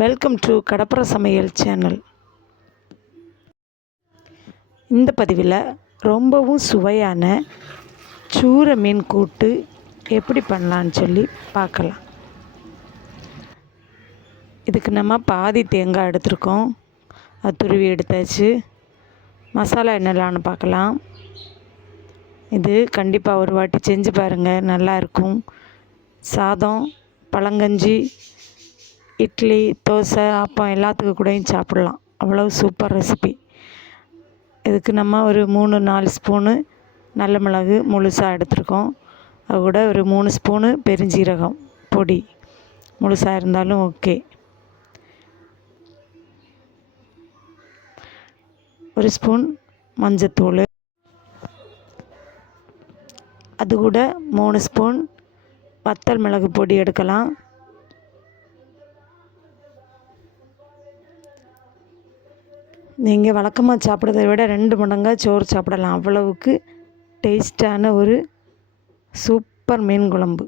Welcome to கடப்புற சமையல் channel இந்த பதிவில் ரொம்பவும் சுவையான சூர மீன் கூட்டு எப்படி பண்ணலான்னு சொல்லி பார்க்கலாம். இதுக்கு நம்ம பாதி தேங்காய் எடுத்திருக்கோம். அது துருவி எடுத்தாச்சு. மசாலா என்னலான்னு பார்க்கலாம். இது கண்டிப்பாக ஒரு வாட்டி செஞ்சு பாருங்கள் நல்லாயிருக்கும் சாதம் பழங்கஞ்சி இட்லி தோசை அப்பம் எல்லாத்துக்கு கூடயும் சாப்பிட்லாம். அவ்வளோ சூப்பர் ரெசிபி இதுக்கு நம்ம ஒரு மூணு நாலு ஸ்பூனு நல்ல மிளகு முழுசாக எடுத்துருக்கோம். அது கூட ஒரு மூணு ஸ்பூனு பெருஞ்சீரகம் பொடி முழுசாக இருந்தாலும் ஓகே ஒரு ஸ்பூன் மஞ்சத்தூள். அது கூட மூணு ஸ்பூன் வத்தல் மிளகு பொடி எடுக்கலாம். நீங்கள் வழக்கமாக சாப்பிட்றதை விட ரெண்டு மடங்காக சோறு சாப்பிடலாம். அவ்வளவுக்கு டேஸ்டான ஒரு சூப்பர் மீன் குழம்பு.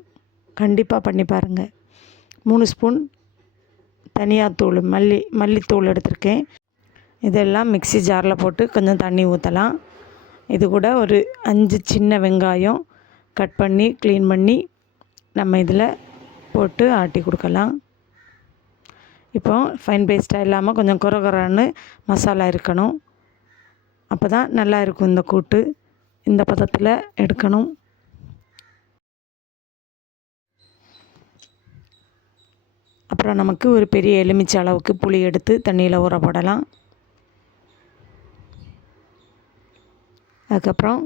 கண்டிப்பாக பண்ணி பாருங்கள் மூணு ஸ்பூன் தனியாத்தூள் மல்லி மல்லித்தூள் எடுத்திருக்கேன். இதெல்லாம் மிக்ஸி ஜாரில் போட்டு கொஞ்சம் தண்ணி ஊற்றலாம் இது கூட ஒரு அஞ்சு சின்ன வெங்காயம் கட் பண்ணி க்ளீன் பண்ணி நம்ம இதில் போட்டு ஆட்டி கொடுக்கலாம். இப்போ ஃபைன் பேஸ்ட்டாக இல்லாமல் கொஞ்சம் குறகுறன்னு மசாலா இருக்கணும். அப்போ தான் நல்லா இருக்கும் இந்த கூட்டு. இந்த பதத்தில் எடுக்கணும். அப்புறம் நமக்கு ஒரு பெரிய எலுமிச்சை அளவுக்கு புளி எடுத்து தண்ணியில் ஊற போடலாம். அதுக்கப்புறம்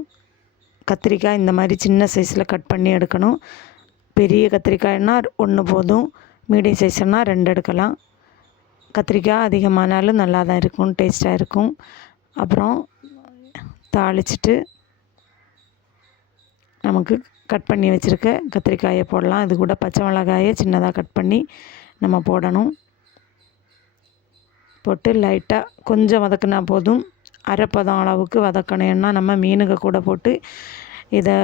கத்திரிக்காய் இந்த மாதிரி சின்ன சைஸில் கட் பண்ணி எடுக்கணும். பெரிய கத்திரிக்காய்னால் ஒன்று போதும் மீடியம் சைஸ்னால் ரெண்டு எடுக்கலாம். கத்திரிக்காய் அதிகமானாலும் நல்லா தான் இருக்கும் டேஸ்ட்டாக இருக்கும். அப்புறம் தாளிச்சிட்டு நமக்கு கட் பண்ணி வச்சுருக்க கத்திரிக்காயை போடலாம். இது கூட பச்சை மிளகாயை சின்னதாக கட் பண்ணி நம்ம போடணும். போட்டு லைட்டாக கொஞ்சம் வதக்குனா போதும். அரைப்பதம் அளவுக்கு வதக்கணும்னா நம்ம மீனுங்க கூட போட்டு இதை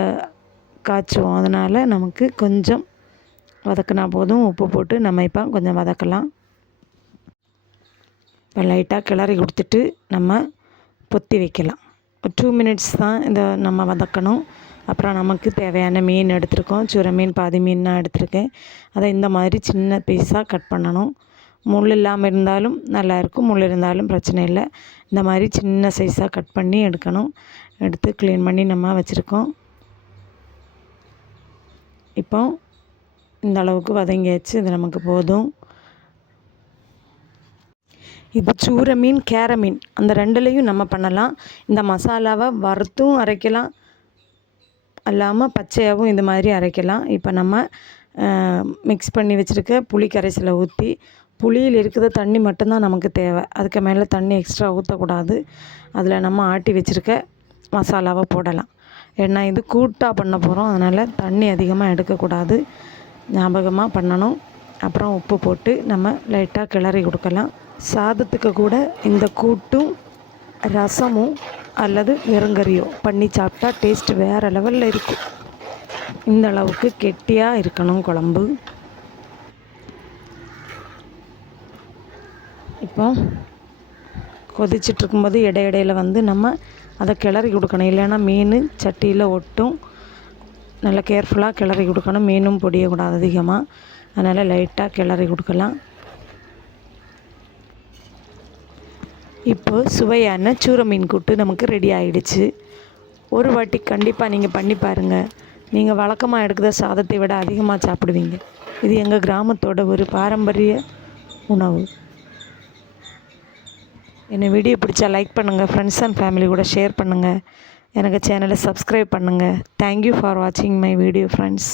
காய்ச்சுவோம். அதனால் நமக்கு கொஞ்சம் வதக்குனா போதும். உப்பு போட்டு நம்ம இப்போ கொஞ்சம் வதக்கலாம். இப்போ லைட்டாக கிளறி கொடுத்துட்டு நம்ம பொத்தி வைக்கலாம். ஒரு டூ மினிட்ஸ் தான் இதை நம்ம வதக்கணும். அப்புறம் நமக்கு தேவையான மீன் எடுத்திருக்கோம். சுரை மீன் பாதி மீன் நான் எடுத்திருக்கேன். அதை இந்த மாதிரி சின்ன பீஸாக கட் பண்ணணும். முள் இல்லாமல் இருந்தாலும் நல்லாயிருக்கும் முள் இருந்தாலும் பிரச்சனை இல்லை. இந்த மாதிரி சின்ன சைஸாக கட் பண்ணி எடுக்கணும். எடுத்து க்ளீன் பண்ணி நம்ம வச்சுருக்கோம். இப்போ இந்த அளவுக்கு வதங்கியாச்சு. இது நமக்கு போதும். இது சூர மீன் கேர மீன். அந்த ரெண்டுலேயும் நம்ம பண்ணலாம். இந்த மசாலாவை வறுத்தும் அரைக்கலாம். அல்லாமல் பச்சையாகவும் இது மாதிரி அரைக்கலாம். இப்போ நம்ம மிக்ஸ் பண்ணி வச்சுருக்க புளி கரைசலை ஊற்றி புளியில் இருக்கிற தண்ணி மட்டும்தான் நமக்கு தேவை. அதுக்கு மேலே தண்ணி எக்ஸ்ட்ரா ஊற்றக்கூடாது அதில் நம்ம ஆட்டி வச்சுருக்க மசாலாவை போடலாம். ஏன்னா இது கூட்டாக பண்ண போகிறோம் அதனால் தண்ணி அதிகமாக எடுக்கக்கூடாது. ஞாபகமாக பண்ணணும். அப்புறம் உப்பு போட்டு நம்ம லைட்டாக கிளறி கொடுக்கலாம். சாதத்துக்கு கூட இந்த கூட்டும் ரசமும் அல்லது வெறுங்கறியோ பண்ணி சாப்பிட்டா டேஸ்ட் வேறு லெவலில் இருக்கும். இந்த அளவுக்கு கெட்டியாக இருக்கணும் குழம்பு. இப்போ கொதிச்சிட்ருக்கும்போது இடையிடையில் வந்து நம்ம அதை கிளறி கொடுக்கணும். இல்லைன்னா மீன் சட்டியில் ஒட்டும். நல்லா கேர்ஃபுல்லாக கிளறி கொடுக்கணும். மீனும் பொடியக்கூடாது அதிகமாக அதனால் லைட்டாக கிளறி கொடுக்கலாம். இப்போ சுவையான சூர மீன் கூட்டு நமக்கு ரெடி ஆகிடுச்சு ஒரு வாட்டி கண்டிப்பாக நீங்கள் பண்ணி பாருங்கள் நீங்கள் வழக்கமாக எடுக்கிற சாதத்தை விட அதிகமாக சாப்பிடுவீங்க. இது எங்கள் கிராமத்தோட ஒரு பாரம்பரிய உணவு. என்னை வீடியோ பிடிச்சா லைக் பண்ணுங்கள் ஃப்ரெண்ட்ஸ் அண்ட் ஃபேமிலி கூட ஷேர் பண்ணுங்கள் எனக்கு சேனலை சப்ஸ்கிரைப் பண்ணுங்கள் தேங்க்யூ ஃபார் வாட்சிங் மை வீடியோ ஃப்ரெண்ட்ஸ்